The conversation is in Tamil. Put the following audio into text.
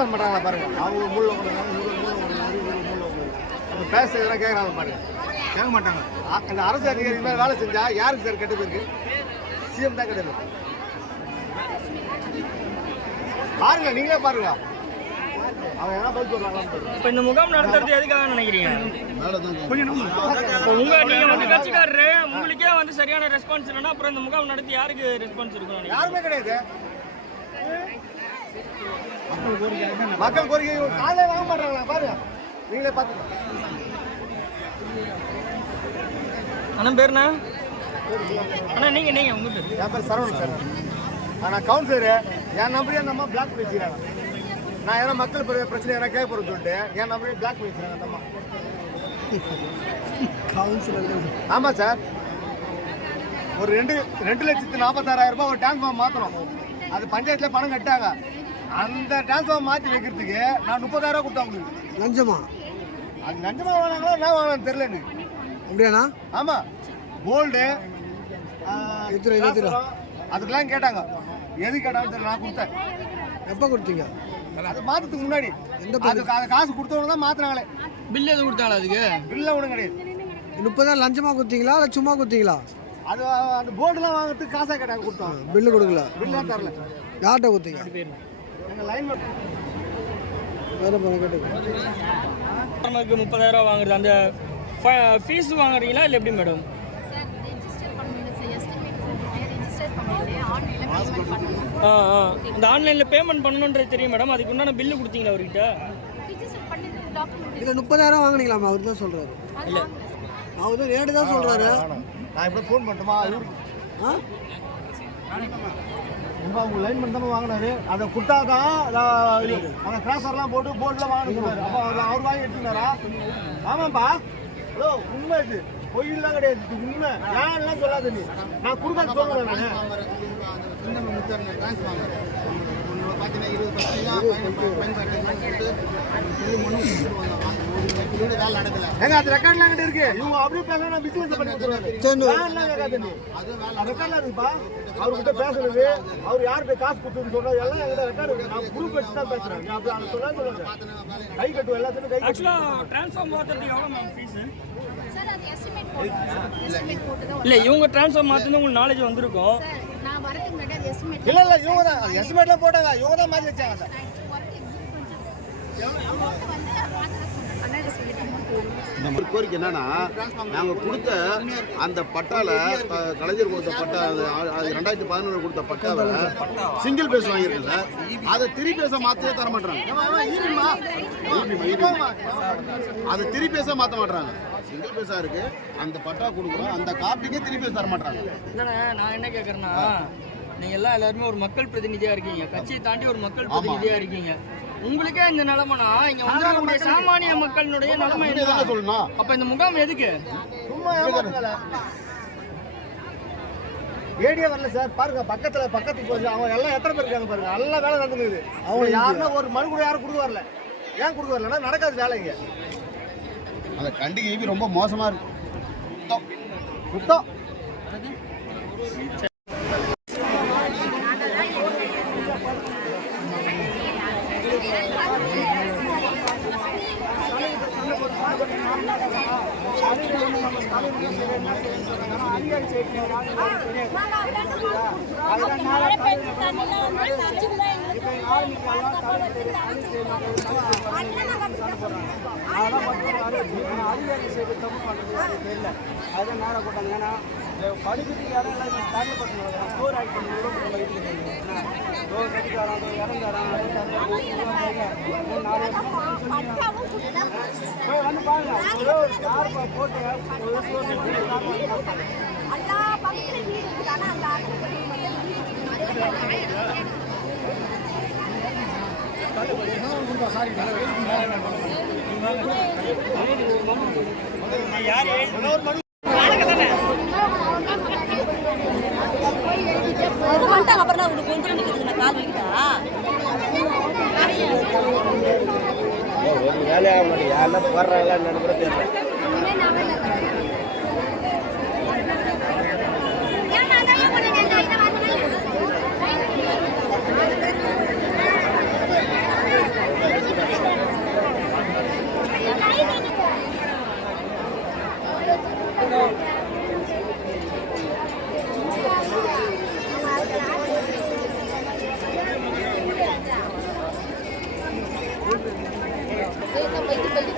ரெஸ்பான்ஸ் பண்ணுறாங்களா பாருங்க. அவங்க மூல கொடுக்குறாங்க, அவங்க பேச எதனா கேட்குறாங்க பாருங்க. கேட்க மாட்டாங்க. அந்த அரசு அதிகாரி மேலே வேலை செஞ்சா யாருக்கு சார் கெட்டு போயிருக்கு? சிஎம் தான் கிடையாது. பாருங்க, நீங்களே பாருங்க. அவங்க என்ன பதில் சொல்றாங்கன்னு பாருங்க. இப்போ இந்த முகாம் நடத்துறது எதுக்காக நினைக்கிறீங்க? நீங்க வந்து கட்சிக்காரரு, உங்களுக்கே வந்து சரியான ரெஸ்பான்ஸ் இல்லைன்னா அப்புறம் இந்த முகாம் நடத்தி யாருக்கு ரெஸ்பான்ஸ் இருக்கும்? யாருமே கிடையாது. மக்கள் கோரிக்கை காலையில வாங்க மாட்டாங்களா பாருங்க, நீங்களே பார்த்துக்கோங்க. அண்ணன் பேருண்ணா? அண்ணா நீங்க உங்க பேர்? என் பேர் சரவணன் சார். ஆனால் கவுன்சிலரு என் நம்பரையே நம்ம பிளாக் பண்ணி வச்சுக்கிறாங்க. நான் ஏன்னா மக்கள் பிரச்சனை யாரா கேட்க போகிறேன்னு சொல்லிட்டு என் நம்பரையே பிளாக் பண்ணி வச்சுக்கிறாங்க அந்த அம்மா. கவுன்சிலர்? ஆமாம் சார். ஒரு 2,46,000 ஒரு டிரான்ஸ்ஃபார்ம் மாற்றணும். அது பஞ்சாயத்தில் பணம் கட்டாங்க. அந்த டிரான்ஸ்ஃபார்ம் மாற்றி வைக்கிறதுக்கு நான் 30,000 கொடுத்தேன் உங்களுக்கு. லஞ்சமா? அது லஞ்சமா வாங்கினாங்களா என்ன வாங்கினான்னு தெரியல எனக்கு. அப்படியாண்ணா? ஆமாம். கோல்டு அதுக்கெல்லாம் கேட்டாங்க. எது கேட்டாங்கன்னு தெரியல. நான் கொடுத்தேன். எப்போ கொடுத்தீங்க? அது மாற்றத்துக்கு முன்னாடி. அது காசு கொடுத்தவங்க தான் மாற்றினாங்களே. பில் எதுவும் கொடுத்தாங்களா? அதுக்கு பில்ல ஒன்றும் கிடையாது. 30,000 லஞ்சமாக கொடுத்தீங்களா இல்லை சும்மா கொடுத்தீங்களா? அது அந்த போர்டுலாம் வாங்குறதுக்கு காசாக கேட்டாங்க, கொடுத்தோம். பில்லு கொடுக்கல? பில்லாம் தரல. யார்கிட்ட கொடுத்தீங்க? எங்கள் லைன் வேறு பணம் கேட்டு 30,000 வாங்குறது. அந்த ஃபீஸ் வாங்குறீங்களா இல்லை எப்படி மேடம்? இந்த ஆன்லைனில் பேமெண்ட் பண்ணணுன்றது தெரியும் மேடம். அதுக்கு உண்டான பில்லு கொடுத்தீங்களா அவர்கிட்ட? இல்லை 30,000 வாங்கினீங்களாமா? அவர் தான் சொல்கிறாரு. இல்லை, அவர் தான் ரேட்டு தான் சொல்கிறாரு. நான் இப்போ ஃபோன் பண்ணட்டுமா? உங்கள் லைன் பண்ணி தான் வாங்கினாரு. அதை கொடுத்தா தான் அந்த கிராசர்லாம் போட்டு போர்டில் வாங்கினாரு. அப்போ அவர் வாங்கி எடுத்துக்கினாரா? ஆமாம்ப்பா. ஹலோ, உண்மை இது, பொய்யெல்லாம் கிடையாது. இது உண்மை. ஏன்லாம் சொல்லாத நீ. நான் கொடுக்க சொல்லுவேன். ஏங்க அது ரெக்கார்ட்லாம் கிட்ட இருக்கு. இவங்க அப்படியே பேசுனா பிசினஸ் பண்ணி கொடுத்துருவாரு. ரெக்கார்ட்லாம் இருக்குப்பா. அவர்கிட்ட பேசுறது, அவர் யார்கிட்ட காசு கொடுத்துன்னு சொல்றது எல்லாம் எங்கிட்ட ரெக்கார்டு இருக்கு. நான் குரூப் வச்சு தான் பேசுறேன். அப்படி அந்த சொன்னா சொல்லுங்க. கை கட்டுவோம், எல்லாத்துக்கும் கை கட்டுவோம். ட்ரான்ஸ்ஃபார்ம் மாத்துறதுக்கு எவ்வளோ மேம் ஃபீஸ்? இல்லை, இவங்க ட்ரான்ஸ்ஃபார்ம் மாற்றுறது உங்களுக்கு நாலேஜ் வந்திருக்கும். இல்லை இல்லை, இவங்க தான் எஸ்டிமேட்லாம் போட்டாங்க. இவங்க தான் மாற்றி வச்சாங்க சார். நம்ம கோரிக்கை என்னன்னா, நாங்கள் கொடுத்த அந்த பட்டால கலைஞர் கொடுத்த பட்டா, அது 2011 கொடுத்த பட்டாவை சிங்கிள் பேஸ் வாங்கியிருக்கேன் சார். அதை திரி பேச மாற்றவே தர மாட்டாங்க. அதை திரி பேச மாற்ற மாட்டாங்க. சிங்கிள் பேஸா இருக்கு. அந்த பட்டா கொடுக்குறோம், அந்த காப்பிக்கே திரி பேச தர மாட்டாங்க. இல்லைண்ணே, நான் என்ன கேட்குறேன்னா, நீங்கள் எல்லாருமே ஒரு மக்கள் பிரதிநிதியாக இருக்கீங்க. கட்சியை தாண்டி ஒரு மக்கள் பிரதிநிதியாக இருக்கீங்க. உங்களுக்கே இந்த நிலைமைனா இங்க வந்து சாமானிய மக்களுடைய நிலைமை என்ன சொல்லணும்? அப்ப இந்த முகாம் எதுக்கு? சும்மா ஏமாத்துங்களா? ஏடியா வரல சார். பாருங்க, பக்கத்துக்கு போய் அவங்க எல்லாம் எத்தனை பேர் இருக்காங்க பாருங்க. எல்லாம் வேலை நடந்துக்குது. அவங்க யாருன்னா ஒரு மனு கூட யாரும் கொடுக்க வரல. ஏன் கொடுக்க வரலன்னா நடக்காது வேலைங்க. அந்த கண்டிகை ரொம்ப மோசமா இருக்கு. குத்தம் படிக்கிறதுக்கு இடம் எல்லாம் ஸ்டார்ட் பண்ணுவாங்க. ஸ்டோர் ஆகிட்டு வந்து பாருங்க, போட்டு அப்புறம் உங்களுக்கு கொஞ்சம் நிற்குதுங்க கால் வைக்கிட்டா ஒரு வேலையாக மாட்டேங்க. யாரெல்லாம் போடுறாங்களா என்னன்னு கூட தெரியல. தண்ணி